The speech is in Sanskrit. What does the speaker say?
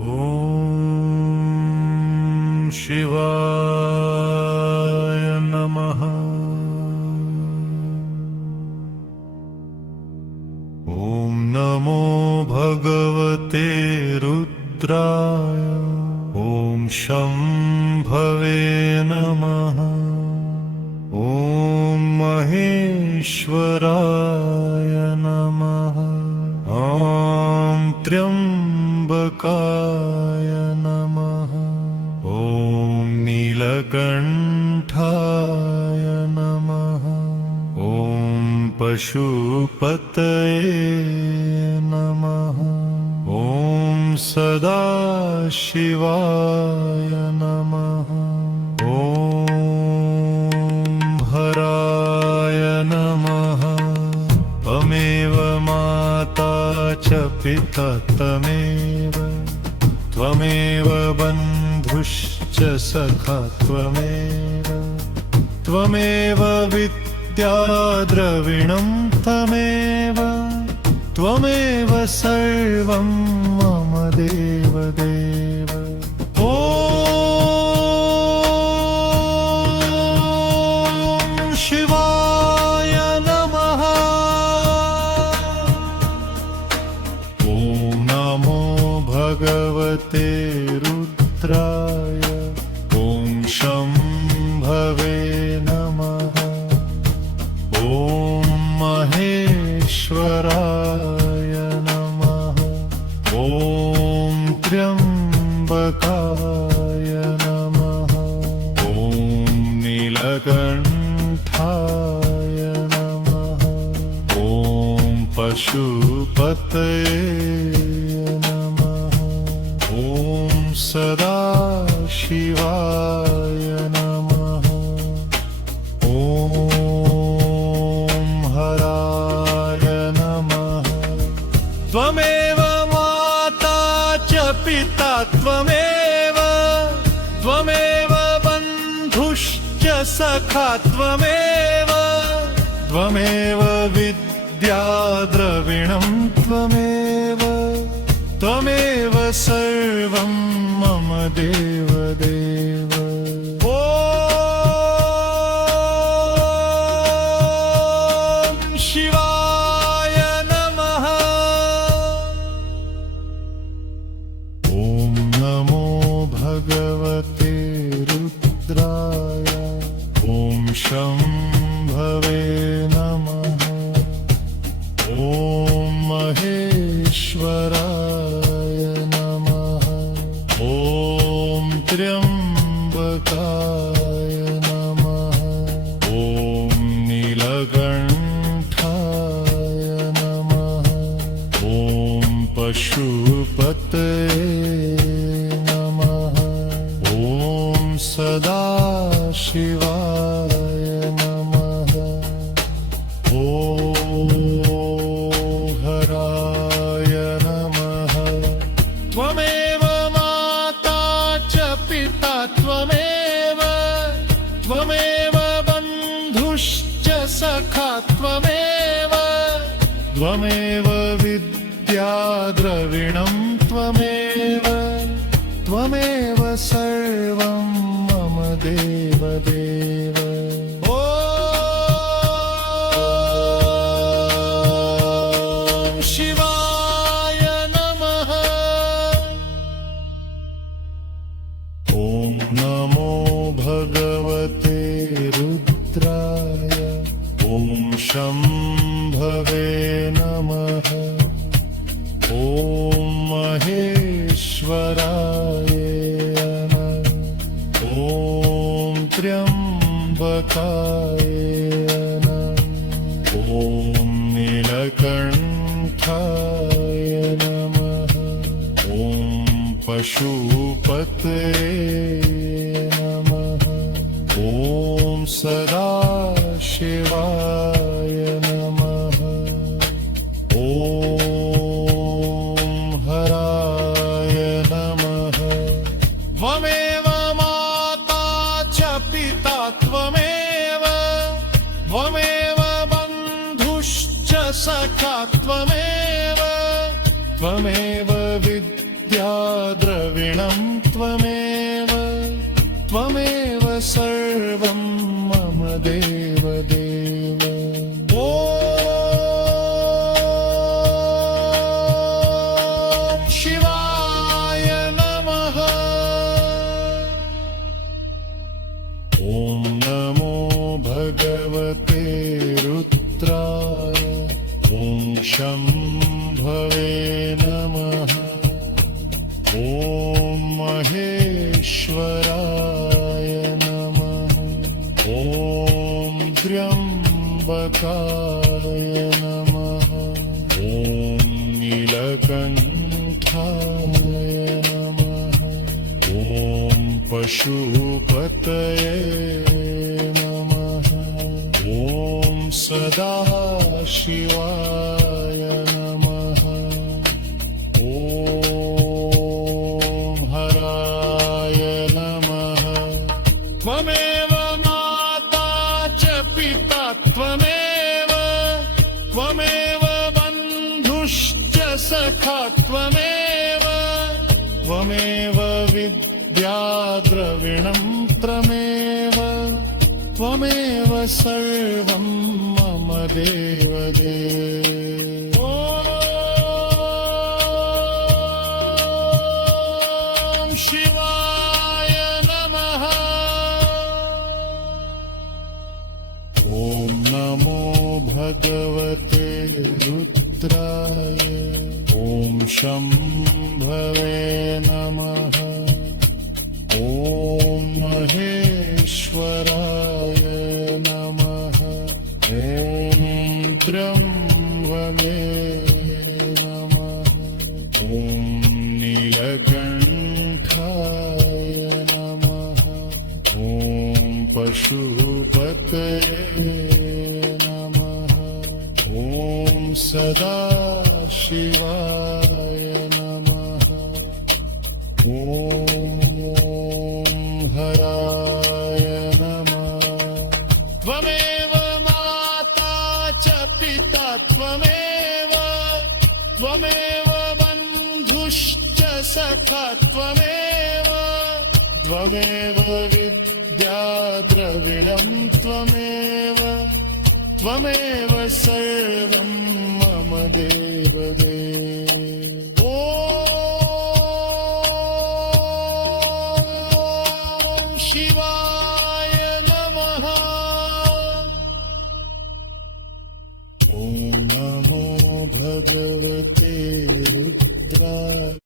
ॐ शिवाय नमः। ॐ नमो भगवते रुद्राय। ॐ शम्भवे नमः। ॐ महेश्वराय नमः। ॐ त्र्यम्बकाय नमः। ॐ नीलकण्ठाय नमः। ॐ पशुपतये नमः। ॐ सदाशिवाय नमः। ॐ हराय नमः। त्वमेव माता च पिता त्वमेव, त्वमेव बन्धुश्च सखा त्वमेव, त्वमेव विद्या द्रविणं त्वमेव, त्वमेव सर्वं मम देवदेव। ॐ शिवाय नमः। ॐ नमो भगवते रुद्राय। ॐ शम्भवे नमः। ॐ महेश्वराय नमः। ॐ त्र्यम्बकाय नमः। ॐ नीलकण्ठाय नमः। ॐ पशुपतये नमः। ॐ सदाशिवाय नमः। ॐ हराय नमः। त्वमेव माता च पिता त्वमेव, त्वमेव बन्धुश्च सखा त्वमेव, त्वमेव विद्या द्रविणं त्वमेव, त्वमेव सर्वं मम देवदेव। ॐ शिवाय नमः। ॐ नमो भगवते रुद्राय। ॐ शम्भवे नमः। ॐ महेश्वराय नमः। ॐ त्र्यम्बकाय नमः। ॐ नीलकण्ठाय नमः। ॐ पशुपतये नमः। ॐ सदाशिवाय नमः। ॐ हराय नमः। त्वमेव माता च पिता त्वमेव, त्वमेव बन्धुश्च सखा त्वमेव, त्वमेव विद्या द्रविणं त्वमेव, त्वमेव सर्वं मम देवदेव। ॐ शिवाय नमः। ॐ नमो भगवते रुद्राय। ॐ शम्भवे नमः। ॐ महेश्वराय नमः। ॐ त्र्यम्बकाय नमः। ॐ नीलकण्ठाय नमः। ॐ पशुपतये नमः। ॐ सदाशिवाय नमः। ॐ हराय नमः। त्वमेव माता च पिता त्वमेव, त्वमेव बन्धुश्च सखा त्वमेव, त्वमेव विद्या द्रविणं त्वमेव त्वमेव सर्वं मम देवदेव ॐ शिवाय नमः ॐ नमो भगवते रुद्राय ॐ शम्भवे नमः ॐ महेश्वराय नमः ॐ त्र्यम्बकाय नमः ॐ नीलकण्ठाय नमः ॐ पशुपतये नमः ॐ सदाशिवाय नमः ॐ हराय नमः त्वमेव माता च पिता त्वमेव त्वमेव बन्धुश्च सखा त्वमेव त्वमेव विद्या द्रविणं त्वमेव त्वमेव सर्वं मम देवदेव ॐ शिवाय नमः ॐ नमो भगवते रुद्राय ॐ शम्भवे नमः ॐ महेश्वराय नमः ॐ त्र्यम्बके नमः ॐ नीलकण्ठाय नमः ॐ पशुपतये नमः ॐ सदाशिवाय नमः ॐ हराय नमः त्वमेव माता च पिता त्वमेव त्वमेव बन्धुश्च सखा त्वमेव त्वमेव विद्या द्रविणं त्वमेव त्वमेव सर्वं मम देवदेव ॐ शिवाय नमः ॐ नमो भगवते रुद्राय